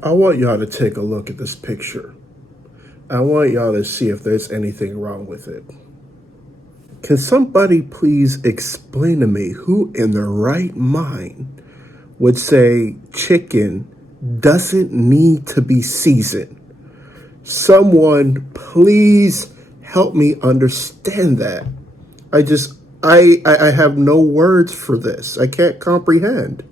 I want y'all to take a look at this picture. I want y'all to see if there's anything wrong with it. Can somebody please explain to me who in their right mind would say chicken doesn't need to be seasoned? Someone please help me understand that. I have no words for this. I can't comprehend.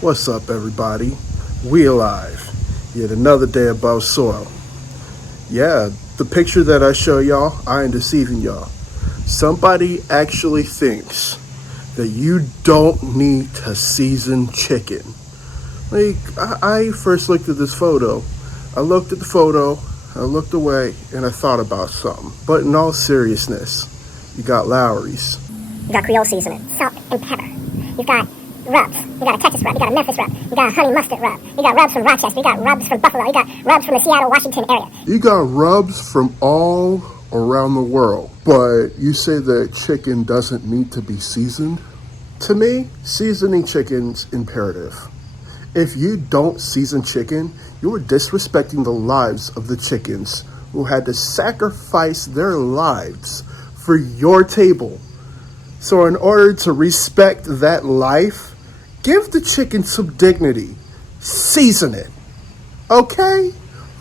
What's up, everybody? We alive. Yet another day above soil. Yeah, the picture that I show y'all, I ain't deceiving y'all. Somebody actually thinks that you don't need to season chicken. Like, I first looked at this photo. I looked at the photo, I looked away, and I thought about something. But in all seriousness, you got Lowry's. You got Creole seasoning, salt and pepper. You've got rubs. You got a Texas rub. You got a Memphis rub. You got a honey mustard rub. You got rubs from Rochester. You got rubs from Buffalo. You got rubs from the Seattle, Washington area. You got rubs from all around the world. But you say that chicken doesn't need to be seasoned? To me, seasoning chicken's imperative. If you don't season chicken, you are disrespecting the lives of the chickens who had to sacrifice their lives for your table. So in order to respect that life, give the chicken some dignity. Season it. Okay?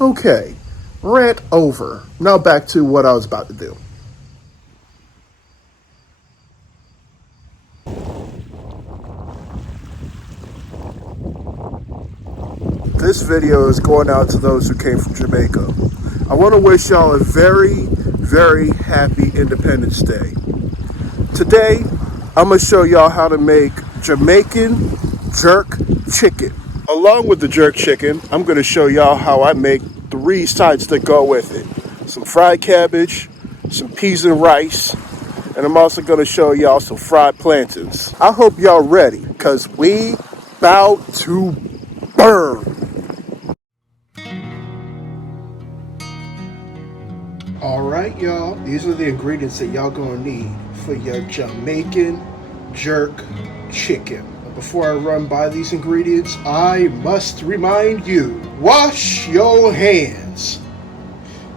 Okay. Rant over. Now back to what I was about to do. This video is going out to those who came from Jamaica. I want to wish y'all a very, very happy Independence Day. Today, I'm going to show y'all how to make Jamaican Jerk Chicken. Along with the jerk chicken, I'm going to show y'all how I make 3 sides that go with it. Some fried cabbage, some peas and rice, and I'm also going to show y'all some fried plantains. I hope y'all ready, because we bout to burn. Alright, y'all, these are the ingredients that y'all gonna need for your Jamaican Jerk Chicken. But before I run by these ingredients, I must remind you, wash your hands.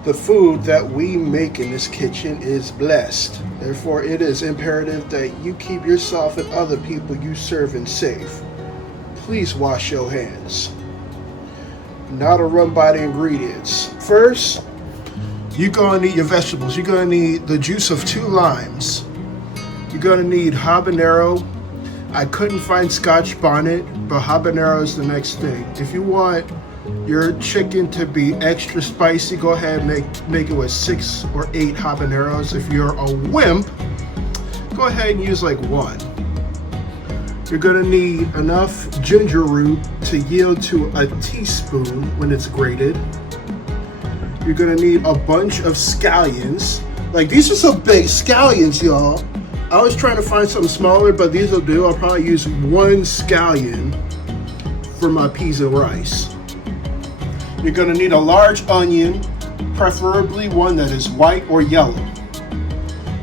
The food that we make in this kitchen is blessed. Therefore, it is imperative that you keep yourself and other people you serving safe. Please wash your hands. Now to run by the ingredients. First, you're going to need your vegetables. You're going to need the juice of 2 limes. You're going to need habanero. I couldn't find Scotch bonnet, but habanero is the next thing. If you want your chicken to be extra spicy, go ahead and make it with 6 or 8 habaneros. If you're a wimp, go ahead and use like 1. You're going to need enough ginger root to yield to a teaspoon when it's grated. You're gonna need a bunch of scallions. Like, these are some big scallions, y'all. I was trying to find something smaller, but these will do. I'll probably use 1 scallion for my peas and rice. You're gonna need a large onion, preferably one that is white or yellow.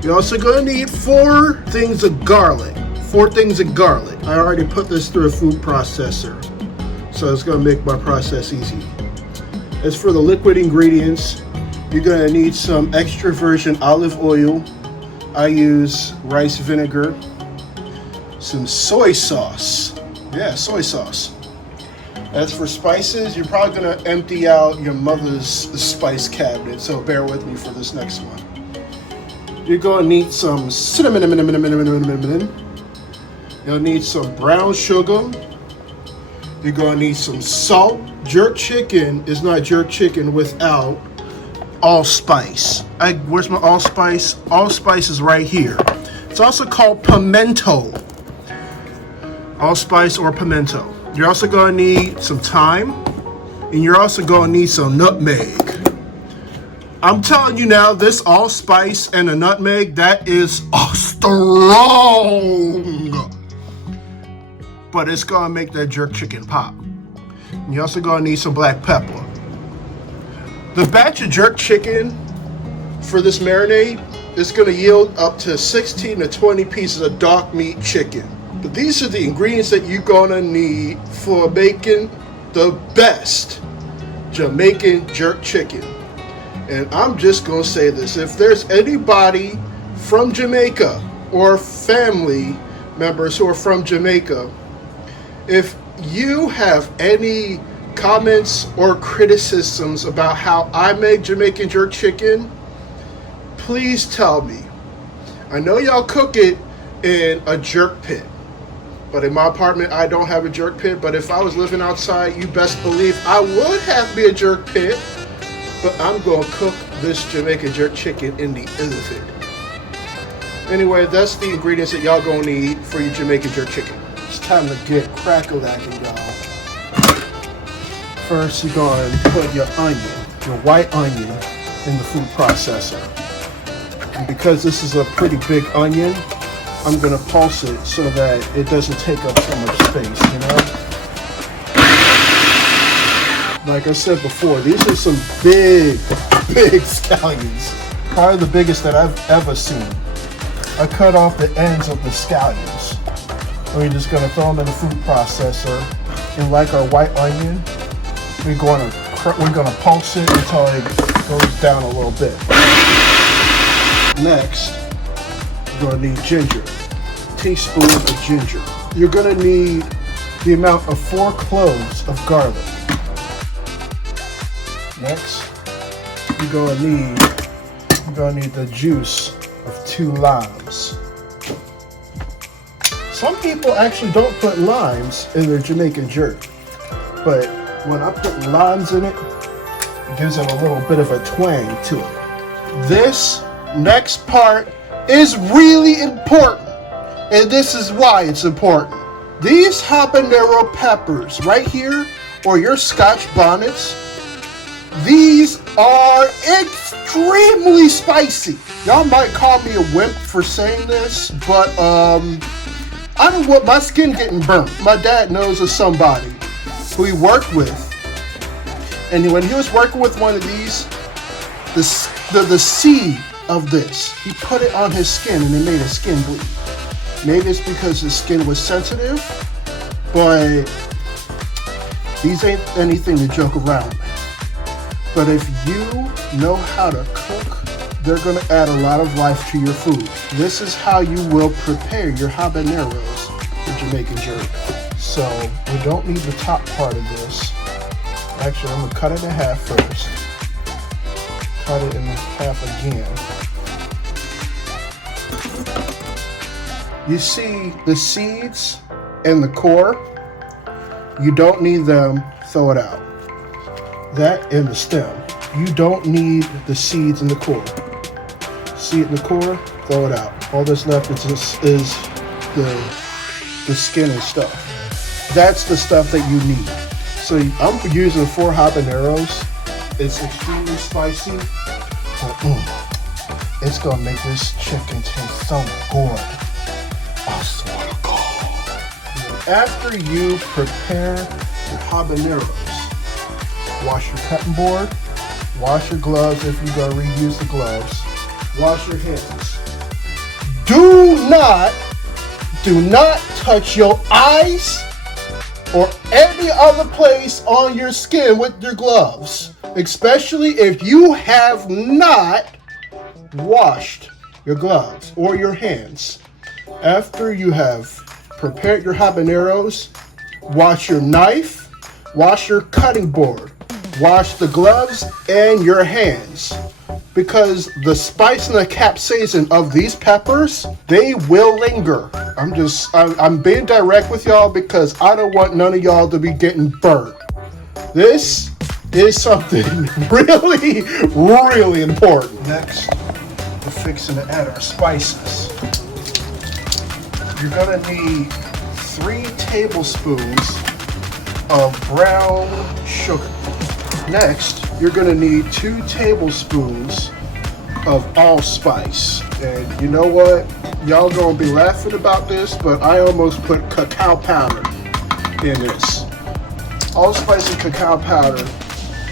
You're also gonna need 4 things of garlic. 4 things of garlic. I already put this through a food processor, so it's gonna make my process easy. As for the liquid ingredients, you're gonna need some extra virgin olive oil. I use rice vinegar, some soy sauce. Yeah, soy sauce. As for spices, you're probably gonna empty out your mother's spice cabinet, so bear with me for this next one. You're gonna need some cinnamon, You'll need some brown sugar. You're gonna need some salt. Jerk chicken is not jerk chicken without allspice. Where's my allspice? Allspice is right here. It's also called pimento. Allspice or pimento. You're also gonna need some thyme, and you're also gonna need some nutmeg. I'm telling you now, this allspice and the nutmeg, that is strong. But it's gonna make that jerk chicken pop. You're also gonna need some black pepper. The batch of jerk chicken for this marinade is gonna yield up to 16 to 20 pieces of dark meat chicken. But these are the ingredients that you're gonna need for making the best Jamaican jerk chicken. And I'm just gonna say this, if there's anybody from Jamaica or family members who are from Jamaica, if you have any comments or criticisms about how I make Jamaican jerk chicken, please tell me. I know y'all cook it in a jerk pit, but in my apartment I don't have a jerk pit. But if I was living outside, you best believe I would have me a jerk pit. But I'm gonna cook this Jamaican jerk chicken in the oven. Anyway, that's the ingredients that y'all gonna need for your Jamaican jerk chicken. It's time to get crack-a-lacking, y'all. First, you're going to put your onion, your white onion, in the food processor. And because this is a pretty big onion, I'm going to pulse it so that it doesn't take up so much space, you know? Like I said before, these are some big scallions. Probably the biggest that I've ever seen. I cut off the ends of the scallions. We're just going to throw them in the food processor. And like our white onion, we're going to pulse it until it goes down a little bit. Next, you're going to need ginger. A teaspoon of ginger. You're going to need the amount of 4 cloves of garlic. Next, you're going to need the juice of 2 limes. Some people actually don't put limes in their Jamaican jerk, but when I put limes in it, it gives it a little bit of a twang to it. This next part is really important, and this is why it's important. These habanero peppers right here, or your Scotch bonnets, these are extremely spicy. Y'all might call me a wimp for saying this, but I don't want my skin getting burnt. My dad knows of somebody who he worked with, and when he was working with one of these, the seed of this, he put it on his skin and it made his skin bleed. Maybe it's because his skin was sensitive, but these ain't anything to joke around with. But if you know how to cook, they're going to add a lot of life to your food. This is how you will prepare your habaneros for Jamaican jerk. So we don't need the top part of this. Actually, I'm going to cut it in half first. Cut it in half again. You see the seeds and the core? You don't need them, throw it out. That and the stem. You don't need the seeds and the core. Seed and the core, throw it out. All that's left is the skin and stuff. That's the stuff that you need. So I'm using 4 habaneros. It's extremely spicy. It's gonna make this chicken taste so good. I swear to God. After you prepare your habaneros, wash your cutting board, wash your gloves if you're gonna reuse the gloves, wash your hands. Do not touch your eyes or any other place on your skin with your gloves, especially if you have not washed your gloves or your hands. After you have prepared your habaneros, wash your knife, wash your cutting board, wash the gloves and your hands. because the spice and the capsaicin of these peppers, they will linger. I'm being direct with y'all because I don't want none of y'all to be getting burnt. This is something really, really important. Next, we're fixing to add our spices. You're gonna need 3 tablespoons of brown sugar. Next, you're gonna need 2 tablespoons of allspice. And you know what? Y'all gonna be laughing about this, but I almost put cacao powder in this. Allspice and cacao powder,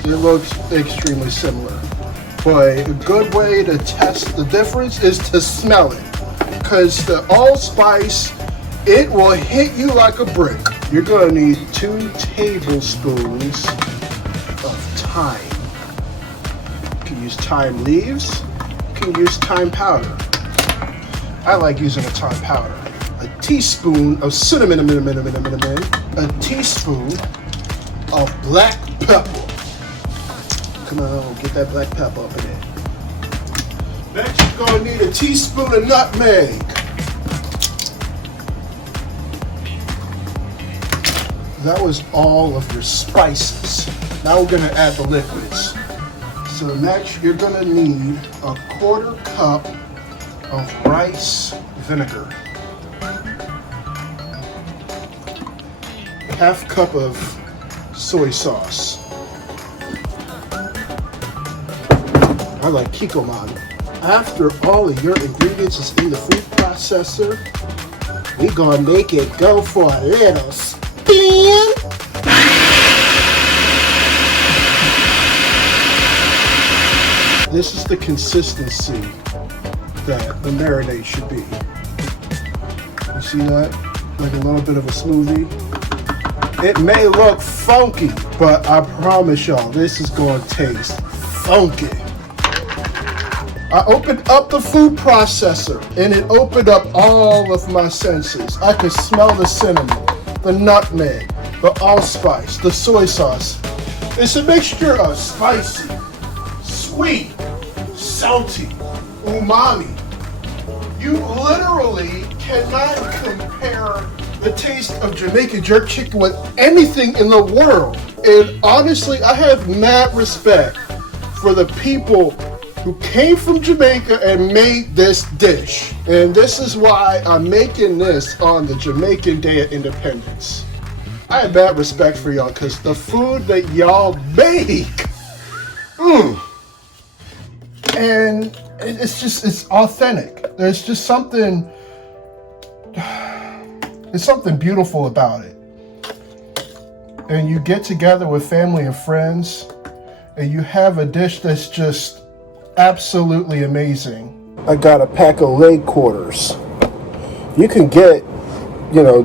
it looks extremely similar. But a good way to test the difference is to smell it. Because the allspice, it will hit you like a brick. You're gonna need 2 tablespoons of thyme. You can use thyme leaves, you can use thyme powder. I like using a thyme powder. A teaspoon of cinnamon, a teaspoon of black pepper. Come on, get that black pepper up in there. Next, you're gonna need a teaspoon of nutmeg. That was all of your spices. Now we're gonna add the liquids. So next, you're gonna need a 1/4 cup of rice vinegar, 1/2 cup of soy sauce. I like Kikkoman. After all of your ingredients is in the food processor, we gonna make it go for a little spin. This is the consistency that the marinade should be. You see that? Like a little bit of a smoothie. It may look funky, but I promise y'all, this is gonna taste funky. I opened up the food processor and it opened up all of my senses. I could smell the cinnamon, the nutmeg, the allspice, the soy sauce. It's a mixture of spicy, sweet, salty, umami. You literally cannot compare the taste of Jamaican jerk chicken with anything in the world. And honestly, I have mad respect for the people who came from Jamaica and made this dish. And this is why I'm making this on the Jamaican Day of Independence. I have mad respect for y'all because the food that y'all make, and it's authentic. There's just something, there's something beautiful about it. And you get together with family and friends and you have a dish that's just absolutely amazing. I got a pack of leg quarters. You can get,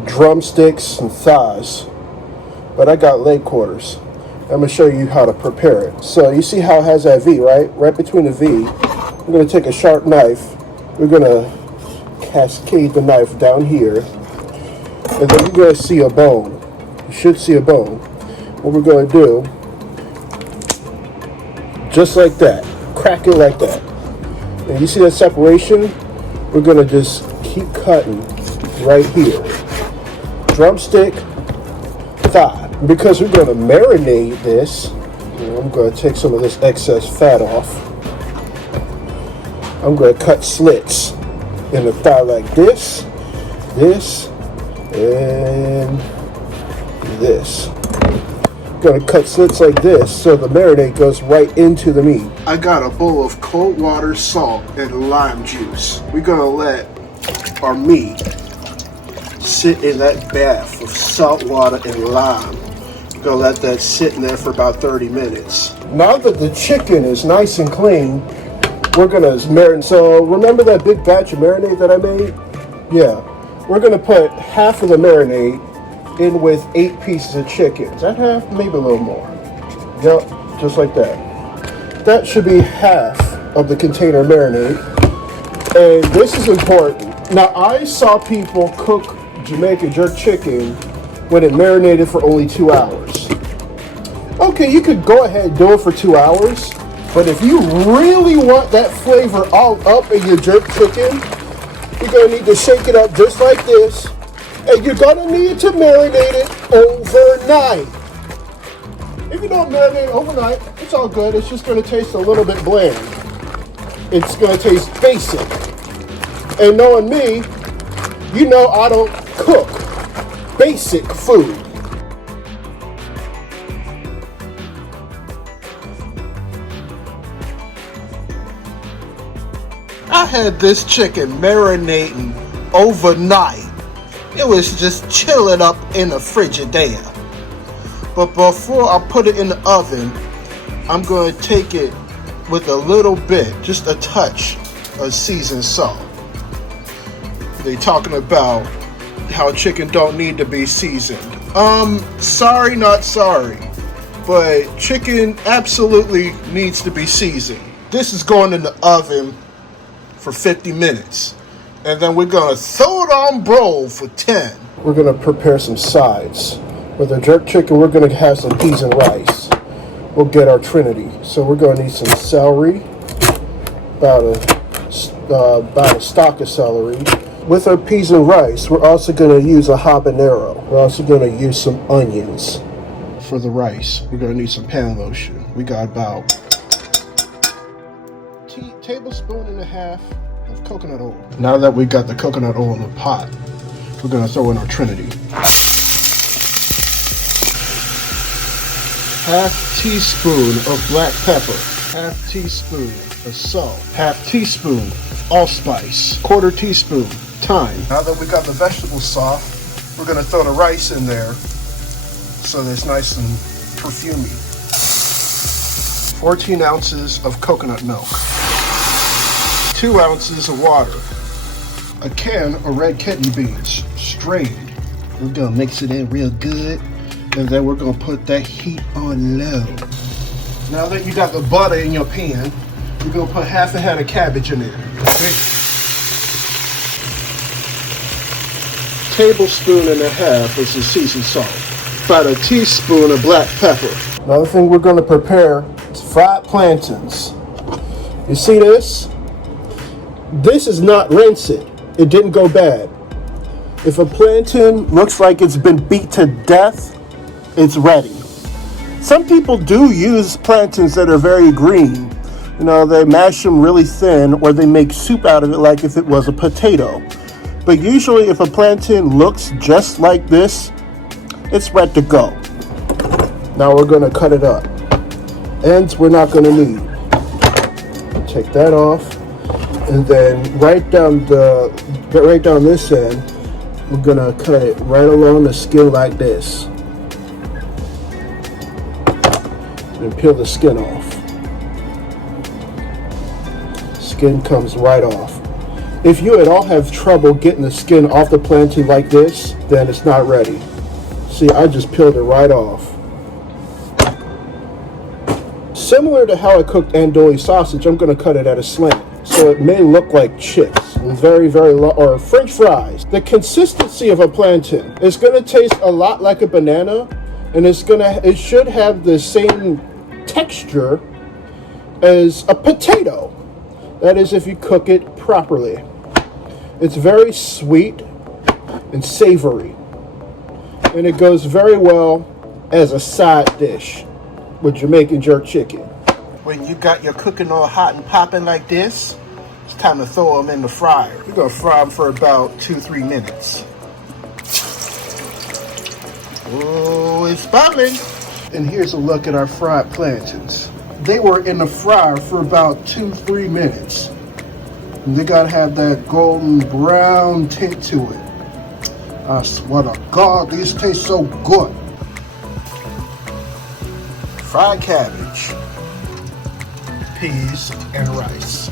drumsticks and thighs, but I got leg quarters. I'm gonna show you how to prepare it. So you see how it has that V, right? Right between the V. We're gonna take a sharp knife. We're gonna cascade the knife down here, and then you're gonna see a bone. You should see a bone. What we're gonna do, just like that. Crack it like that. And you see that separation? We're gonna just keep cutting right here. Drumstick, thigh. Because we're gonna marinate this, I'm gonna take some of this excess fat off. I'm gonna cut slits in the thigh like this, and this. Gonna cut slits like this so the marinade goes right into the meat. I got a bowl of cold water, salt, and lime juice. We're gonna let our meat sit in that bath of salt water and lime. We're gonna let that sit in there for about 30 minutes. Now that the chicken is nice and clean, we're gonna marinate. So remember that big batch of marinade that I made? Yeah, we're gonna put half of the marinade in with 8 pieces of chicken. Is that half? Maybe a little more. Yep, just like that. That should be half of the container marinade. And this is important. Now, I saw people cook Jamaican jerk chicken when it marinated for only 2 hours. Okay, you could go ahead and do it for 2 hours, But if you really want that flavor all up in your jerk chicken, you're going to need to shake it up just like this. And you're going to need to marinate it overnight. If you don't marinate overnight, it's all good. It's just going to taste a little bit bland. It's going to taste basic. And knowing me, you know I don't cook basic food. I had this chicken marinating overnight. It was just chilling up in the Frigidaire. But before I put it in the oven, I'm going to take it with a little bit, just a touch of seasoned salt. They talking about how chicken don't need to be seasoned. Sorry, not sorry. But chicken absolutely needs to be seasoned. This is going in the oven for 50 minutes. And then we're going to throw it on broil for 10. We're going to prepare some sides. With the jerk chicken, we're going to have some peas and rice. We'll get our trinity. So we're going to need some celery, about a stalk of celery. With our peas and rice, we're also going to use a habanero. We're also going to use some onions. For the rice, we're going to need some pan lotion. We got about a tablespoon and a half of coconut oil. Now that we got the coconut oil in the pot, we're going to throw in our trinity. Half teaspoon of black pepper, half teaspoon of salt, half teaspoon allspice, quarter teaspoon thyme. Now that we got the vegetables soft, we're going to throw the rice in there so that it's nice and perfumey. 14 ounces of coconut milk, 2 ounces of water, a can of red kidney beans, strained. We're going to mix it in real good. And then we're going to put that heat on low. Now that you got the butter in your pan, you're going to put half a head of cabbage in there. Okay? Tablespoon and a half of some seasoned salt. About a teaspoon of black pepper. Another thing we're going to prepare is fried plantains. You see this? This is not rancid. It didn't go bad. If a plantain looks like it's been beat to death, it's ready. Some people do use plantains that are very green. You know, they mash them really thin or they make soup out of it like if it was a potato. But usually if a plantain looks just like this, it's ready to go. Now we're going to cut it up. Ends we're not going to need. Take that off. And then right down this end, we're going to cut it right along the skin like this. And peel the skin off. Skin comes right off. If you at all have trouble getting the skin off the plantain like this, then it's not ready. See, I just peeled it right off. Similar to how I cooked andouille sausage, I'm going to cut it at a slant. So it may look like chips, very, very low, or French fries. The consistency of a plantain is going to taste a lot like a banana, and it should have the same texture as a potato. That is, if you cook it properly. It's very sweet and savory, and it goes very well as a side dish with Jamaican jerk chicken. When you got your cooking all hot and popping like this, it's time to throw them in the fryer. You're gonna fry them for about 2-3 minutes. Oh, it's popping. And here's a look at our fried plantains. They were in the fryer for about 2-3 minutes. And they gotta have that golden brown tint to it. I swear to God, these taste so good. Fried cabbage, peas, and rice.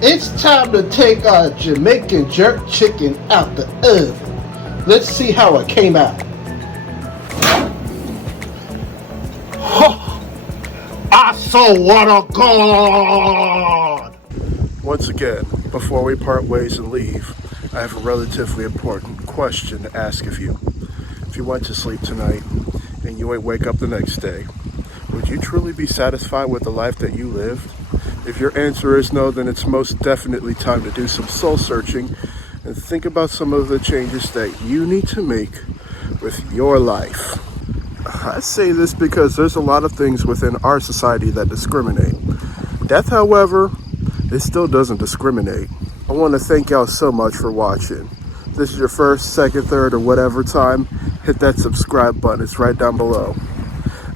It's time to take our Jamaican jerk chicken out the oven. Let's see how it came out. I swear to God! Once again, before we part ways and leave, I have a relatively important question to ask of you. If you went to sleep tonight and you wake up the next day, would you truly be satisfied with the life that you lived? If your answer is no, then it's most definitely time to do some soul searching and think about some of the changes that you need to make with your life. I say this because there's a lot of things within our society that discriminate. Death, however, it still doesn't discriminate. I want to thank y'all so much for watching. If this is your first, second, third, or whatever time, hit that subscribe button. It's right down below.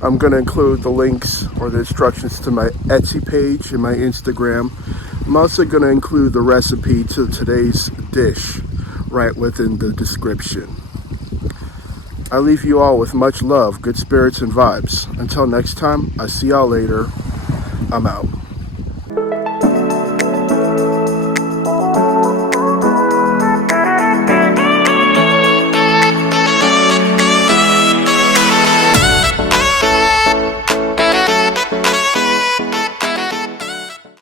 I'm going to include the links or the instructions to my Etsy page and my Instagram. I'm also going to include the recipe to today's dish right within the description. I leave you all with much love, good spirits, and vibes. Until next time, I see y'all later. I'm out.